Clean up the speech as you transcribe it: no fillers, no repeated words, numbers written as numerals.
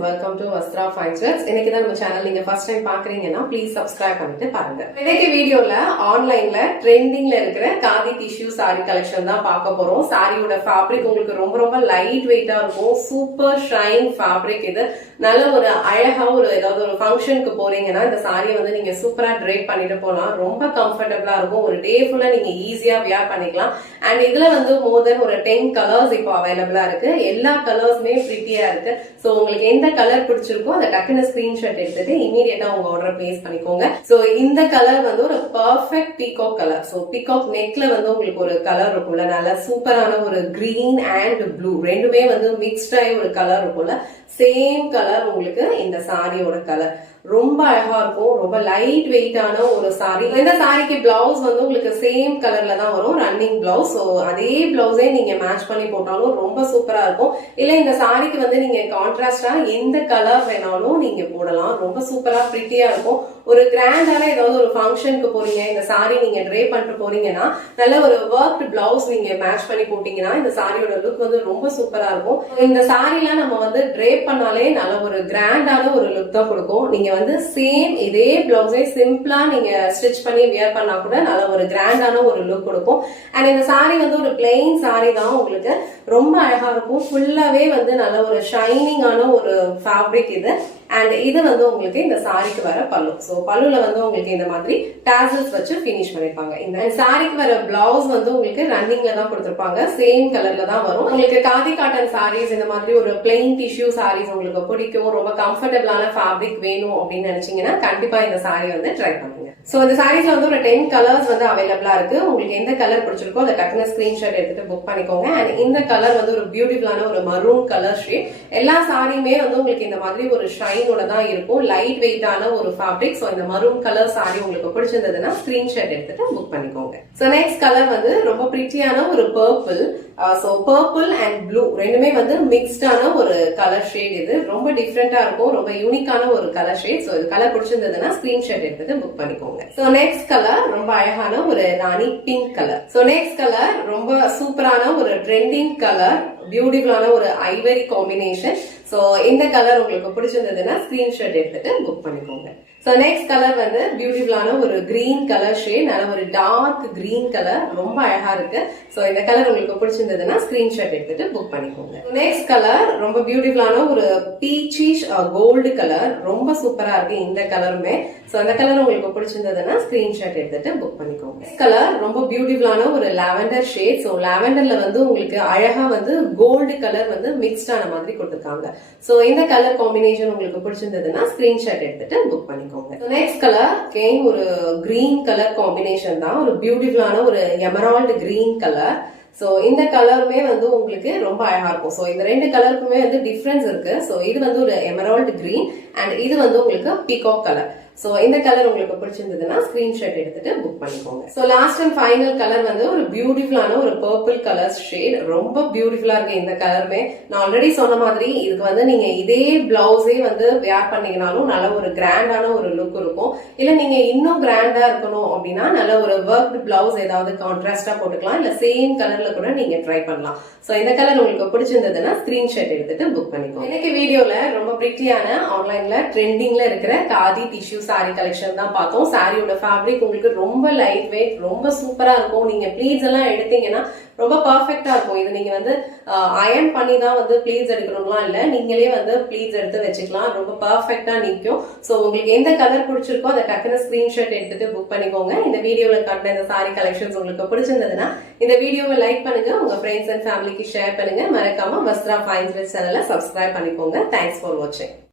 welcome to Vastra Fine Threads. இன்னைக்கு தான் நம்ம சேனல் நீங்க ஃபர்ஸ்ட் டைம் பாக்குறீங்கன்னா ப்ளீஸ் சப்ஸ்கிரைப் பண்ணிட்டு பாருங்க. இன்னைக்கு வீடியோல ஆன்லைன்ல ட்ரெண்டிங்ல இருக்கிற காதி டிஷ்யூ சாரி கலெக்ஷன் தான் பார்க்க போறோம். சாரியோட ஃபேப்ரிக் உங்களுக்கு ரொம்ப ரொம்ப லைட் வெயிட்டா இருக்கும். சூப்பர் ஷைன் ஃபேப்ரிக் இது. நல்ல ஒரு அழகா ஒரு ஏதாவது ஒரு ஃபங்க்ஷனுக்கு போறீங்கன்னா இந்த சாரியை வந்து நீங்க சூப்பரா ட்ரேப் பண்ணிட்டு போலாம். ரொம்ப கம்ஃபர்டபுளா இருக்கும். ஒரு டே ஃபுல்லா நீங்க ஈஸியா வியர் பண்ணிக்கலாம். அண்ட் இதுல வந்து மோர் தென் ஒரு 10 கலர்ஸ் இப்போ அவைலபிளா இருக்கு. எல்லா கலர்ஸுமே பிரிட்டியா இருக்கு. சோ உங்களுக்கு எந்த கலர் பிடிச்சிருக்கோ அதை டக்குன்னு ஸ்கிரீன்ஷாட் எடுத்துட்டு இமீடியட்டா உங்க ஆர்டர் பிளேஸ் பண்ணிக்கோங்க. சோ இந்த கலர் வந்து ஒரு perfect peacock colour. So peacock நெக்ல வந்து உங்களுக்கு ஒரு கலர் இருக்கும்ல, நல்ல சூப்பரான ஒரு கிரீன் அண்ட் ப்ளூ ரெண்டுமே வந்து மிக்ஸ்ட் ஆகி ஒரு கலர் இருக்கும்ல, சேம் கலர் உங்களுக்கு இந்த சாரியோட கலர். ரொம்ப அழகா இருக்கும். ரொம்ப லைட் வெயிட்டான ஒரு சாரி. இந்த சாரிக்கு பிளவுஸ் வந்து உங்களுக்கு சேம் கலர்ல தான் வரும், ரன்னிங் பிளவுஸ். சோ அதே பிளவுஸே நீங்க மேட்ச் பண்ணி போட்டாலும் ரொம்ப சூப்பரா இருக்கும். இல்ல இந்த சாரிக்கு வந்து நீங்க கான்ட்ராஸ்டா எந்த கலர் வேணாலும் நீங்க போடலாம். ரொம்ப சூப்பரா பிரிட்டியா இருக்கும். ஒரு கிராண்டான ஏதாவது ஒரு ஃபங்க்ஷனுக்கு போறீங்க, இந்த சாரி நீங்க ட்ரே பண்ணிட்டு போறீங்கன்னா நல்ல ஒரு ஒர்க் பிளவுஸ் நீங்க மேட்ச் பண்ணி போட்டீங்கன்னா இந்த சாரியோட லுக் வந்து ரொம்ப சூப்பரா இருக்கும். இந்த சாரிலாம் நம்ம வந்து ட்ரே பண்ணாலே நல்ல ஒரு கிராண்டான ஒரு லுக் தான் கொடுக்கும். நீங்க வந்து சேம் இதே பிளவுஸே சிம்பிளா நீங்க ஸ்டிச் பண்ணி வியர் பண்ணா கூட நல்ல ஒரு கிராண்டான ஒரு லுக் கொடுக்கும். அண்ட் இந்த சாரி வந்து ஒரு பிளெயின் சாரி தான், உங்களுக்கு ரொம்ப அழகா இருக்கும். ஃபுல்லாவே வந்து நல்ல ஒரு ஷைனிங்கான ஒரு ஃபேப்ரிக் இது. அண்ட் இது வந்து உங்களுக்கு இந்த சாரிக்கு வர பல்லு. சோ பல்லுல வந்து உங்களுக்கு இந்த மாதிரி டாசல்ஸ் வச்சு பினிஷ் பண்ணிருப்பாங்க. இந்த சாரிக்கு வர பிளவுஸ் வந்து உங்களுக்கு ரன்னிங்ல தான் கொடுத்திருப்பாங்க, சேம் கலர்ல தான் வரும். உங்களுக்கு காதி காட்டன் சாரீஸ், இந்த மாதிரி ஒரு பிளெயின் டிஷ்யூ சாரீஸ் உங்களுக்கு பிடிக்கும், ரொம்ப கம்ஃபர்டபுளான ஃபேப்ரிக் வேணும் அப்படின்னு நினைச்சீங்கன்னா கண்டிப்பா இந்த சாரி வந்து ட்ரை பண்ணுங்க. சோ இந்த சாரீஸ்ல வந்து ஒரு 10 கலர்ஸ் வந்து அவைலபிளா இருக்கு. உங்களுக்கு எந்த கலர் பிடிச்சிருக்கோ அதை டக்குனு ஸ்கிரீன்ஷாட் எடுத்துட்டு புக் பண்ணிக்கோங்க. அண்ட் இந்த கலர் வந்து ஒரு பியூட்டிஃபுல்லான ஒரு மரூன் கலர் ஷேட். எல்லா சாரியுமே வந்து உங்களுக்கு இந்த மாதிரி ஒரு ஷைனோட தான் இருக்கும், லைட் வெயிட்டான ஒரு ஃபேப்ரிக். சோ இந்த மரூன் கலர் சாரி உங்களுக்கு பிடிச்சிருந்ததுன்னா ஸ்கிரீன்ஷாட் எடுத்துட்டு புக் பண்ணிக்கோங்க. சோ நெக்ஸ்ட் கலர் வந்து ரொம்ப பிரிட்டியான ஒரு purple. So purple and blue ரெண்டுமே வந்து மிக்ஸ்டான ஒரு கலர் ஷேட். இது ரொம்ப டிஃப்ரெண்டா இருக்கும், ரொம்ப யூனிக்கான ஒரு கலர் ஷேட். சோ இது கலர் பிடிச்சிருந்ததுன்னா ஸ்கிரீன்ஷாட் எடுத்துட்டு புக் பண்ணிக்கோங்க. சோ நெக்ஸ்ட் கலர் ரொம்ப அழகான ஒரு ராணி pink colour. So next colour ரொம்ப சூப்பரான ஒரு ட்ரெண்டிங் கலர், பியூட்டிஃபுல்லான ஒரு ஐவரி காம்பினேஷன். சோ இந்த கலர் உங்களுக்கு பிடிச்சிருந்ததுன்னா ஸ்கிரீன்ஷாட் எடுத்துட்டு புக் பண்ணிக்கோங்க. சோ நெக்ஸ்ட் கலர் வந்து பியூட்டிஃபுல்லான ஒரு கிரீன் கலர் ஷேட், நல்ல ஒரு டார்க் கிரீன் கலர், ரொம்ப அழகா இருக்கு. சோ இந்த கலர் உங்களுக்கு பிடிச்சிருந்ததுன்னா ஸ்கிரீன்ஷாட் எடுத்துட்டு புக் பண்ணிக்கோங்க. நெக்ஸ்ட் கலர் ரொம்ப பியூட்டிஃபுல்லான ஒரு பீச்சிஷ் கோல்டு கலர், ரொம்ப சூப்பரா இருக்கு இந்த கலருமே. சோ அந்த கலர் உங்களுக்கு பிடிச்சிருந்ததுன்னா ஸ்கிரீன்ஷாட் எடுத்துட்டு புக் பண்ணிக்கோங்க. கலர் ரொம்ப பியூட்டிஃபுல்லான ஒரு லாவெண்டர் ஷேட். சோ லாவெண்டர்ல வந்து உங்களுக்கு அழகா வந்து கோல்டு கலர் வந்து மிக்ஸ்டான மாதிரி கொடுத்திருக்காங்க. சோ இந்த கலர் காம்பினேஷன் உங்களுக்கு பிடிச்சிருந்ததுன்னா ஸ்கிரீன்ஷாட் எடுத்துட்டு புக் பண்ணிக்கோங்க. நெக்ஸ்ட் கலர் ஒரு கிரீன் கலர் காம்பினேஷன் தான், ஒரு பியூட்டிஃபுல்லான ஒரு எமரால்டு கிரீன் கலர். சோ இந்த கலருமே வந்து உங்களுக்கு ரொம்ப அழகா இருக்கும். சோ இந்த ரெண்டு கலருக்குமே வந்து டிஃபரன்ஸ் இருக்கு. சோ இது வந்து ஒரு எமரால்டு கிரீன் அண்ட் இது வந்து உங்களுக்கு பீகாக் கலர். சோ இந்த கலர் உங்களுக்கு பிடிச்சிருந்ததுன்னா ஸ்கிரீன்ஷாட் எடுத்துட்டு புக் பண்ணிக்கோங்க. So last and final colour வந்து ஒரு பியூட்டிஃபுல்லான ஒரு பர்பிள் கலர் ஷேட், ரொம்ப பியூட்டிஃபுல்லா இருக்கு இந்த கலருமே. நான் ஆல்ரெடி சொன்ன மாதிரி இதுக்கு வந்து நீங்க இதே பிளவுஸே வந்து வேர் பண்ணீங்கனாலும் நல்ல ஒரு கிராண்டான ஒரு லுக் இருக்கும். இல்ல நீங்க இன்னும் கிராண்டா இருக்கணும் அப்படின்னா நல்ல ஒரு ஒர்க் பிளவுஸ் ஏதாவது கான்ட்ராஸ்டா போட்டுக்கலாம், இல்ல சேம் கலர்ல கூட நீங்க ட்ரை பண்ணலாம். சோ இந்த கலர் உங்களுக்கு பிடிச்சிருந்ததுன்னா ஸ்கிரீன்ஷாட் எடுத்துட்டு புக் பண்ணிக்கோங்க. இன்னைக்கு வீடியோல ரொம்ப பிரிட்டியான ஆன்லைன்ல ட்ரெண்டிங்ல இருக்கிற காதி டிஷ்யூ சாரி கலெக்ஷன் தான் பார்த்தோம். சாரியோட ஃபேப்ரிக் உங்களுக்கு ரொம்ப லைட் வெயிட், ரொம்ப சூப்பரா இருக்கும். நீங்க ப்ளீட்ஸ் எல்லாம் எடுத்தீங்கன்னா ரொம்ப பர்ஃபெக்டா இருக்கும். இது நீங்க வந்து அயர்ன் பண்ணி தான் வந்து ப்ளீட்ஸ் எடுக்கணும்லாம் இல்ல, நீங்களே வந்து ப்ளீட்ஸ் எடுத்து வச்சுக்கலாம், ரொம்ப பர்ஃபெக்டா நிற்கும். சோ உங்களுக்கு எந்த கலர் பிடிச்சிருக்கோ அதை டக்குனு ஸ்கிரீன்ஷாட் எடுத்துட்டு புக் பண்ணிக்கோங்க. இந்த வீடியோல காட்டின இந்த சாரி கலெக்ஷன்ஸ் உங்களுக்கு பிடிச்சிருந்ததுன்னா இந்த வீடியோவை லைக் பண்ணுங்க, உங்க ஃப்ரெண்ட்ஸ் அண்ட் ஃபேமிலிக்கு ஷேர் பண்ணுங்க. மறக்காம வஸ்த்ரா ஃபைன் த்ரெட்ஸ் சேனலை சப்ஸ்கிரைப் பண்ணிக்கோங்க. தேங்க்ஸ் ஃபார் வாட்சிங்.